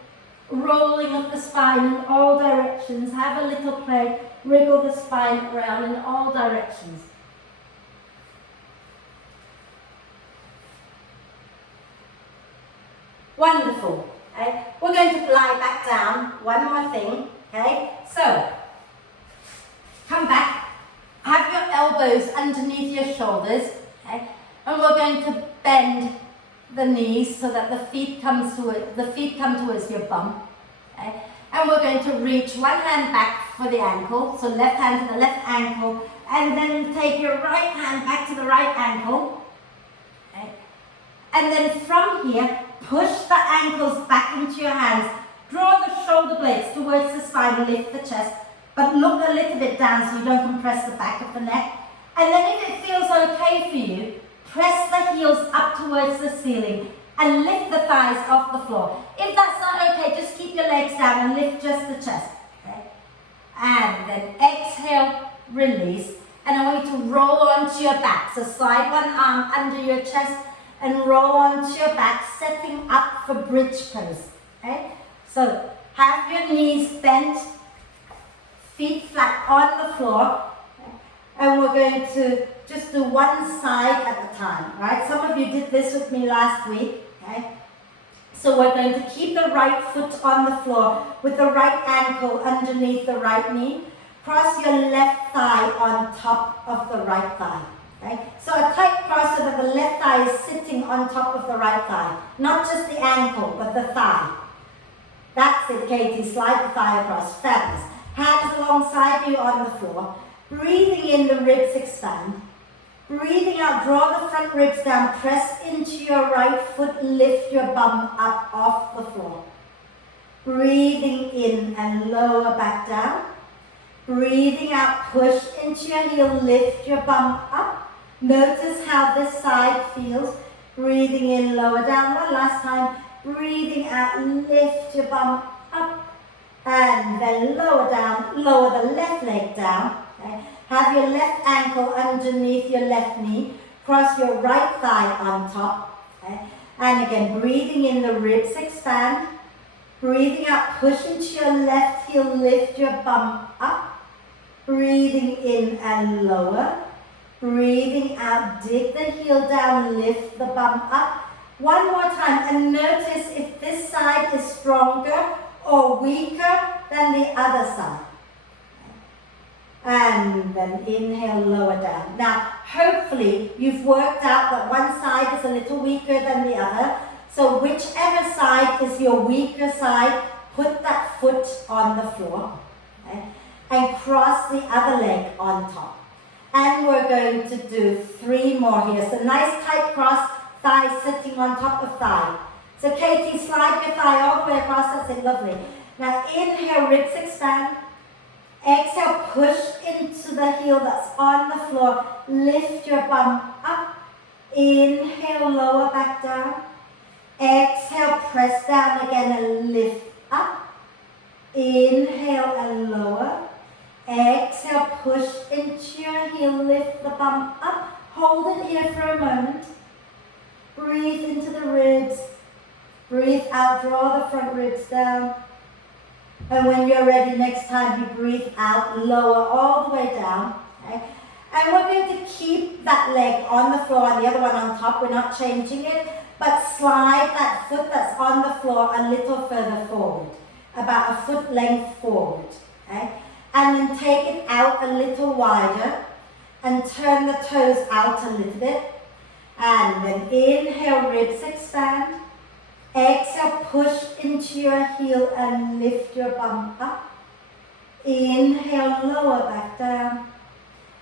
rolling of the spine in all directions. Have a little play. Wriggle the spine around in all directions. Wonderful. Okay. We're going to lie back down. One more thing. Okay. So, come back. Have your elbows underneath your shoulders. Okay. And we're going to bend the knees so that the feet come towards your bum. Okay? And we're going to reach one hand back for the ankle, so left hand to the left ankle, and then take your right hand back to the right ankle. Okay? And then from here, push the ankles back into your hands. Draw the shoulder blades towards the spine, lift the chest, but look a little bit down so you don't compress the back of the neck. And then if it feels okay for you, press the heels up towards the ceiling and lift the thighs off the floor. If that's not okay, just keep your legs down and lift just the chest. Okay? And then exhale, release. And I want you to roll onto your back. So slide one arm under your chest and roll onto your back, setting up for bridge pose. Okay? So have your knees bent, feet flat on the floor. And we're going to just do one side at a time, right? Some of you did this with me last week, okay? So we're going to keep the right foot on the floor with the right ankle underneath the right knee. Cross your left thigh on top of the right thigh, okay? So a tight cross so that the left thigh is sitting on top of the right thigh. Not just the ankle, but the thigh. That's it, Katie. Slide the thigh across. Fabulous. Hands alongside you on the floor. Breathing in, the ribs expand. Breathing out, draw the front ribs down, press into your right foot, lift your bum up off the floor. Breathing in and lower back down. Breathing out, push into your heel, lift your bum up. Notice how this side feels. Breathing in, lower down. One last time. Breathing out, lift your bum up. And then lower down, lower the left leg down. Okay. Have your left ankle underneath your left knee. Cross your right thigh on top. Okay. And again, breathing in, the ribs expand. Breathing out, push into your left heel, lift your bum up. Breathing in and lower. Breathing out, dig the heel down, lift the bum up. One more time, and notice if this side is stronger or weaker than the other side. And then inhale, lower down. Now, hopefully you've worked out that one side is a little weaker than the other. So whichever side is your weaker side, put that foot on the floor, okay? And cross the other leg on top. And we're going to do 3 more here. So nice tight cross, thigh sitting on top of thigh. So Katie, slide your thigh all the way across, that's it, lovely. Now inhale, ribs expand. Exhale, push into the heel that's on the floor. Lift your bum up. Inhale, lower back down. Exhale, press down again and lift up. Inhale and lower. Exhale, push into your heel, lift the bum up. Hold it here for a moment. Breathe into the ribs. Breathe out, draw the front ribs down. And when you're ready, next time you breathe out, lower all the way down. Okay? And we're going to keep that leg on the floor and the other one on top. We're not changing it, but slide that foot that's on the floor a little further forward, about a foot length forward. Okay? And then take it out a little wider and turn the toes out a little bit. And then inhale, ribs expand. Exhale, push into your heel and lift your bum up. Inhale, lower back down.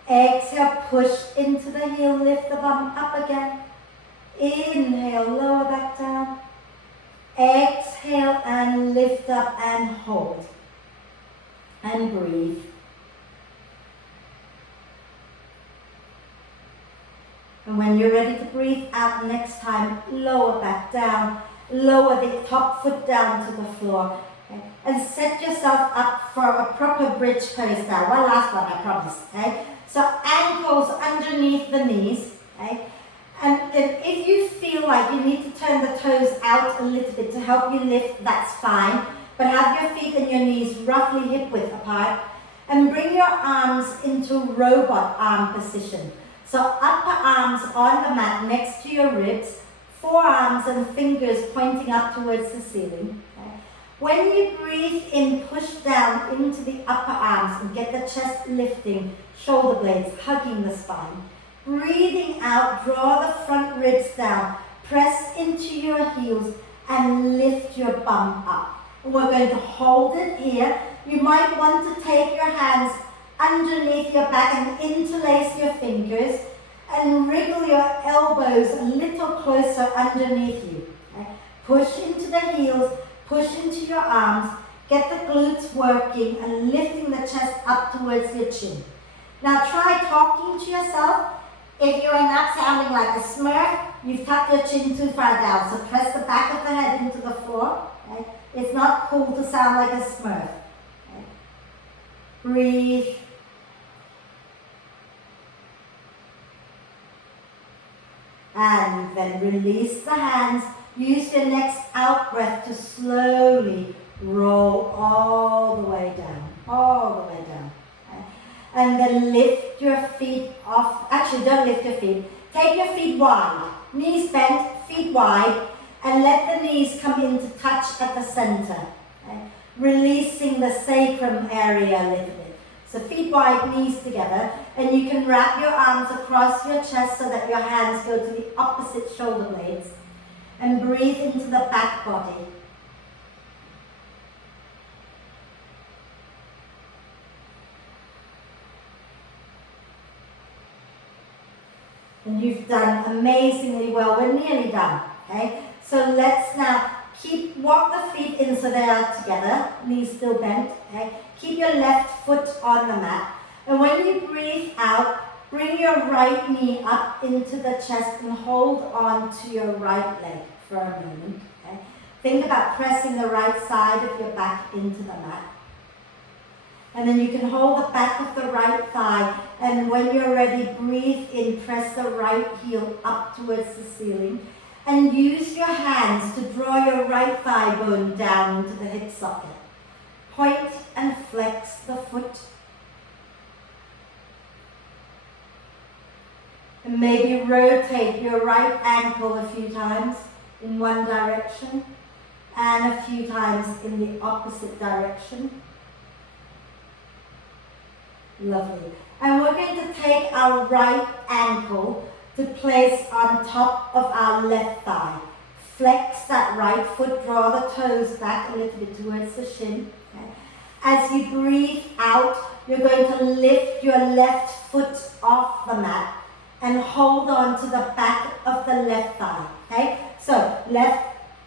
Exhale, push into the heel, lift the bum up again. Inhale, lower back down. Exhale and lift up and hold. And breathe. And when you're ready to breathe out next time, lower back down. Lower the top foot down to the floor. Okay? And set yourself up for a proper bridge pose now. One last one, I promise. Okay? So ankles underneath the knees. Okay? And if you feel like you need to turn the toes out a little bit to help you lift, that's fine. But have your feet and your knees roughly hip width apart. And bring your arms into robot arm position. So upper arms on the mat next to your ribs. Forearms and fingers pointing up towards the ceiling. Okay? When you breathe in, push down into the upper arms and get the chest lifting, shoulder blades hugging the spine. Breathing out, draw the front ribs down, press into your heels and lift your bum up. And we're going to hold it here. You might want to take your hands underneath your back and interlace your fingers. And wriggle your elbows a little closer underneath you. Okay? Push into the heels, push into your arms, get the glutes working and lifting the chest up towards your chin. Now try talking to yourself. If you're not sounding like a Smurf, you've tucked your chin too far down. So press the back of the head into the floor. Okay? It's not cool to sound like a Smurf. Okay? Breathe. And then release the hands. Use your next out breath to slowly roll all the way down. All the way down. Okay? And then lift your feet off. Actually, don't lift your feet. Take your feet wide. Knees bent, feet wide. And let the knees come into touch at the center. Okay? Releasing the sacrum area a little bit. So feet wide, knees together, and you can wrap your arms across your chest so that your hands go to the opposite shoulder blades. And breathe into the back body. And you've done amazingly well. We're nearly done, okay? So let's now walk the feet in so they are together, knees still bent, okay? Keep your left foot on the mat. And when you breathe out, bring your right knee up into the chest and hold on to your right leg for a moment, okay? Think about pressing the right side of your back into the mat. And then you can hold the back of the right thigh, and when you're ready, breathe in, press the right heel up towards the ceiling. And use your hands to draw your right thigh bone down into the hip socket. Point and flex the foot. And maybe rotate your right ankle a few times in one direction and a few times in the opposite direction. Lovely. And we're going to take our right ankle to place on top of our left thigh. Flex that right foot, draw the toes back a little bit towards the shin. Okay. As you breathe out, you're going to lift your left foot off the mat and hold on to the back of the left thigh. Okay? So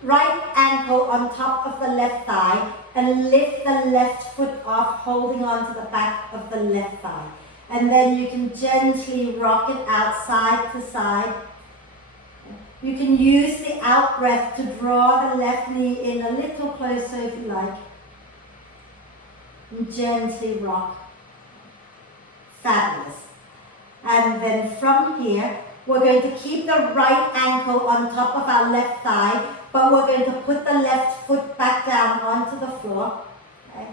right ankle on top of the left thigh and lift the left foot off, holding on to the back of the left thigh. And then you can gently rock it out side to side. You can use the out breath to draw the left knee in a little closer if you like. And gently rock. Fabulous. And then from here, we're going to keep the right ankle on top of our left thigh, but we're going to put the left foot back down onto the floor. Okay?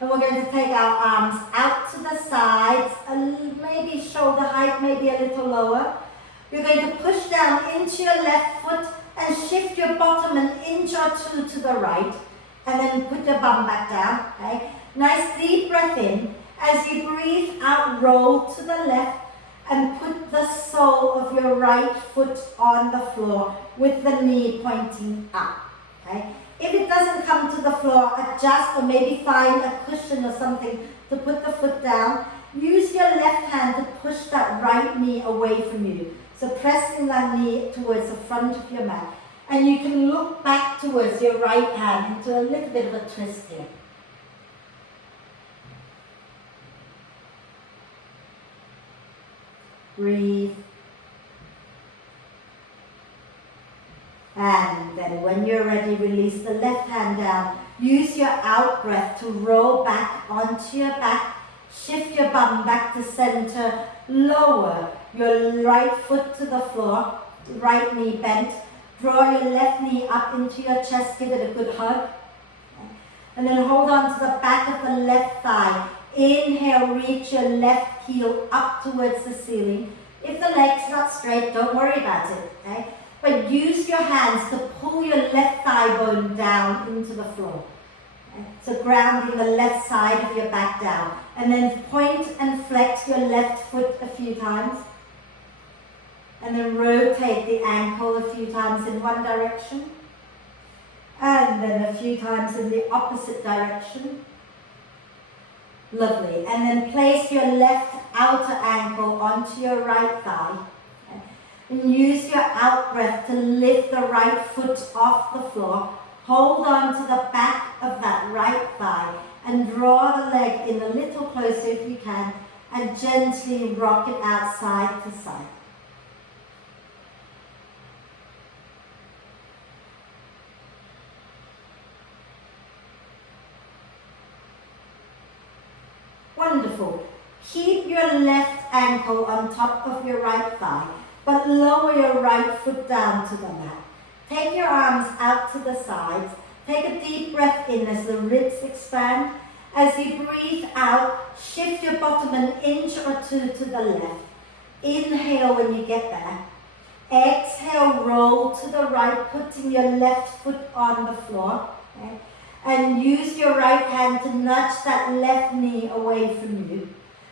And we're going to take our arms out to the sides, and maybe shoulder height, maybe a little lower. You're going to push down into your left foot and shift your bottom an inch or two to the right, and then put your bum back down. Okay? Nice deep breath in. As you breathe out, roll to the left and put the sole of your right foot on the floor with the knee pointing up. Okay? If it doesn't come to the floor, adjust or maybe find a cushion or something to put the foot down. Use your left hand to push that right knee away from you. So pressing that knee towards the front of your mat. And you can look back towards your right hand into a little bit of a twist here. Breathe. And then when you're ready, release the left hand down. Use your out breath to roll back onto your back. Shift your bum back to center. Lower your right foot to the floor. Right knee bent. Draw your left knee up into your chest. Give it a good hug. And then hold on to the back of the left thigh. Inhale, reach your left heel up towards the ceiling. If the leg's not straight, don't worry about it. Okay? But use your hands to pull your left thigh bone down into the floor. Okay? So grounding the left side of your back down. And then point and flex your left foot a few times. And then rotate the ankle a few times in one direction. And then a few times in the opposite direction. Lovely. And then place your left outer ankle onto your right thigh. Okay? And use your out breath to lift the right foot off the floor. Hold on to the back of that right thigh and draw the leg in a little closer if you can, and gently rock it out side to side. Wonderful. Keep your left ankle on top of your right thigh, but lower your right foot down to the mat. Take your arms out to the sides. Take a deep breath in as the ribs expand. As you breathe out, shift your bottom an inch or two to the left. Inhale when you get there. Exhale, roll to the right, putting your left foot on the floor. Okay? And use your right hand to nudge that left knee away from you.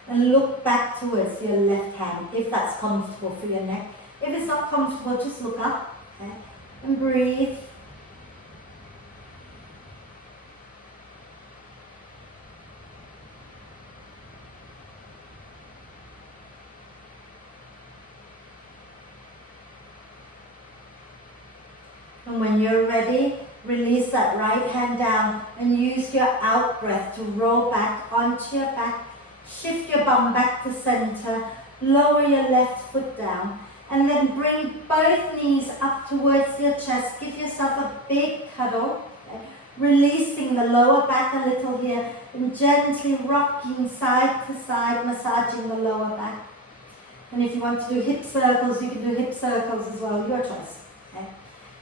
And look back towards your left hand, if that's comfortable for your neck. If it's not comfortable, just look up. Okay? And breathe. And when you're ready, release that right hand down and use your out breath to roll back onto your back. Shift your bum back to center. Lower your left foot down. And then bring both knees up towards your chest. Give yourself a big cuddle. Okay? Releasing the lower back a little here. And gently rocking side to side, massaging the lower back. And if you want to do hip circles, you can do hip circles as well. Your choice. Okay?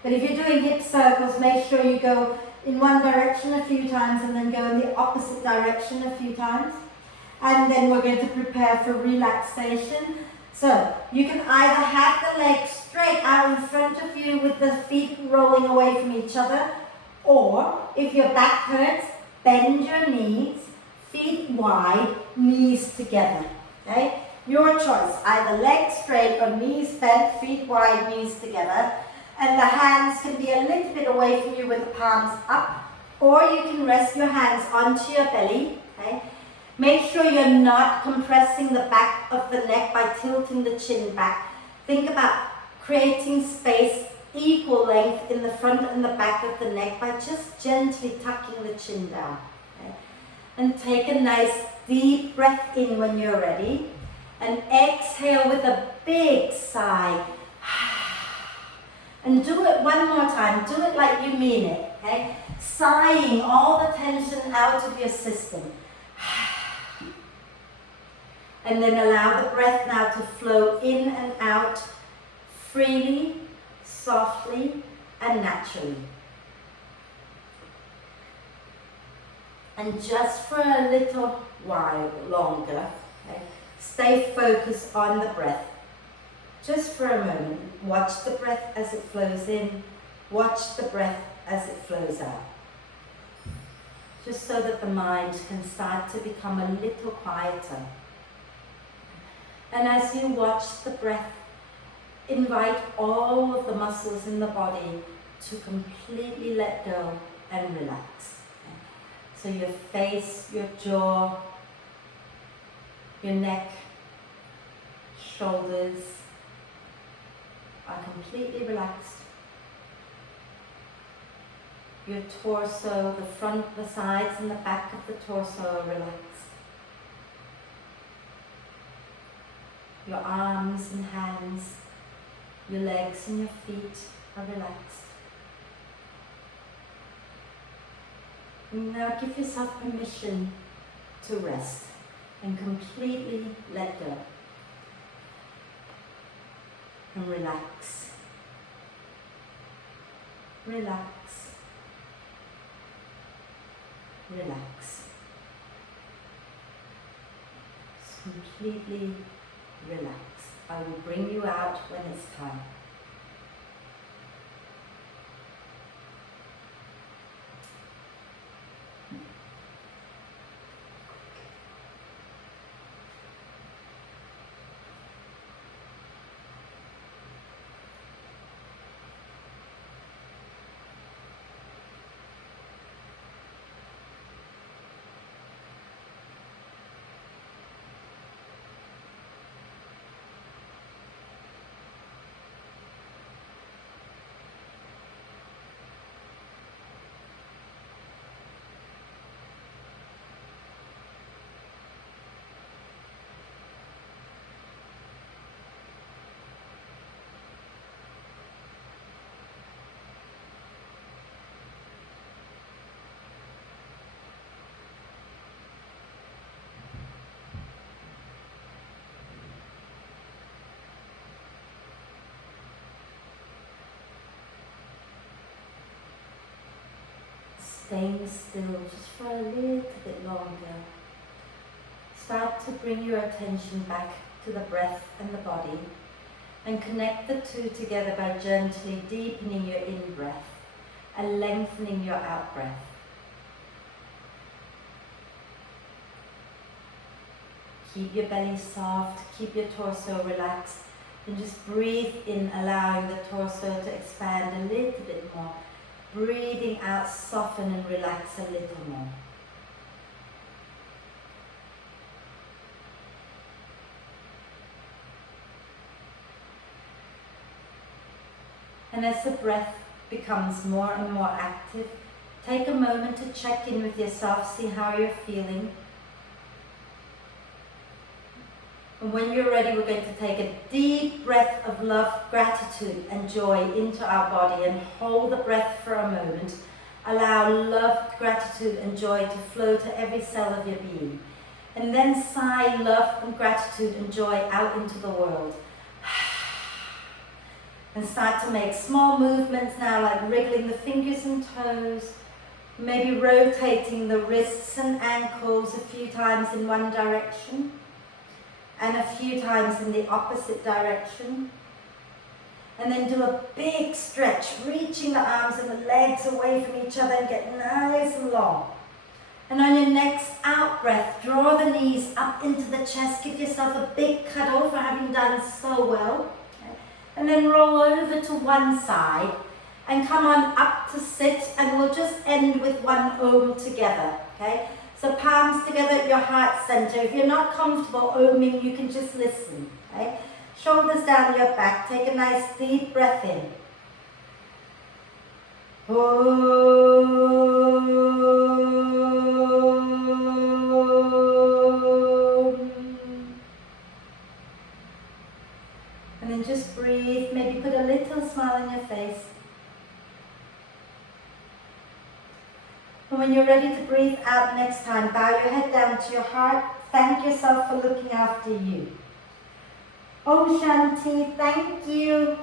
But if you're doing hip circles, make sure you go in one direction a few times and then go in the opposite direction a few times. And then we're going to prepare for relaxation. So you can either have the legs straight out in front of you with the feet rolling away from each other, or if your back hurts, bend your knees, feet wide, knees together. Okay? Your choice, either legs straight or knees bent, feet wide, knees together. And the hands can be a little bit away from you with the palms up, or you can rest your hands onto your belly. Okay? Make sure you're not compressing the back of the neck by tilting the chin back. Think about creating space, equal length in the front and the back of the neck by just gently tucking the chin down. Okay? And take a nice deep breath in when you're ready. And exhale with a big sigh. And do it one more time. Do it like you mean it. Okay? Sighing all the tension out of your system. And then allow the breath now to flow in and out freely, softly, and naturally. And just for a little while longer, okay, stay focused on the breath. Just for a moment, watch the breath as it flows in, watch the breath as it flows out. Just so that the mind can start to become a little quieter. And as you watch the breath, invite all of the muscles in the body to completely let go and relax. So your face, your jaw, your neck, shoulders are completely relaxed. Your torso, the front, the sides and the back of the torso are relaxed. Your arms and hands, your legs and your feet are relaxed. And now give yourself permission to rest and completely let go. And relax. Relax. Relax. Just completely relax. I will bring you out when it's time. Staying still just for a little bit longer. Start to bring your attention back to the breath and the body and connect the two together by gently deepening your in-breath and lengthening your out-breath. Keep your belly soft, keep your torso relaxed, and just breathe in, allowing the torso to expand a little bit more. Breathing out, soften and relax a little more. And as the breath becomes more and more active, take a moment to check in with yourself, see how you're feeling. And when you're ready, we're going to take a deep breath of love, gratitude and joy into our body and hold the breath for a moment. Allow love, gratitude and joy to flow to every cell of your being. And then sigh love and gratitude and joy out into the world. And start to make small movements now, like wriggling the fingers and toes, maybe rotating the wrists and ankles a few times in one direction and a few times in the opposite direction. And then do a big stretch, reaching the arms and the legs away from each other and get nice and long. And on your next out breath, draw the knees up into the chest, give yourself a big cuddle for having done so well. And then roll over to one side and come on up to sit, and we'll just end with one Om together, okay? So palms together at your heart center. If you're not comfortable oming, you can just listen, okay? Shoulders down your back, take a nice deep breath in. And then just breathe, maybe put a little smile on your face. And when you're ready to breathe out next time, bow your head down to your heart. Thank yourself for looking after you. Om Shanti, thank you.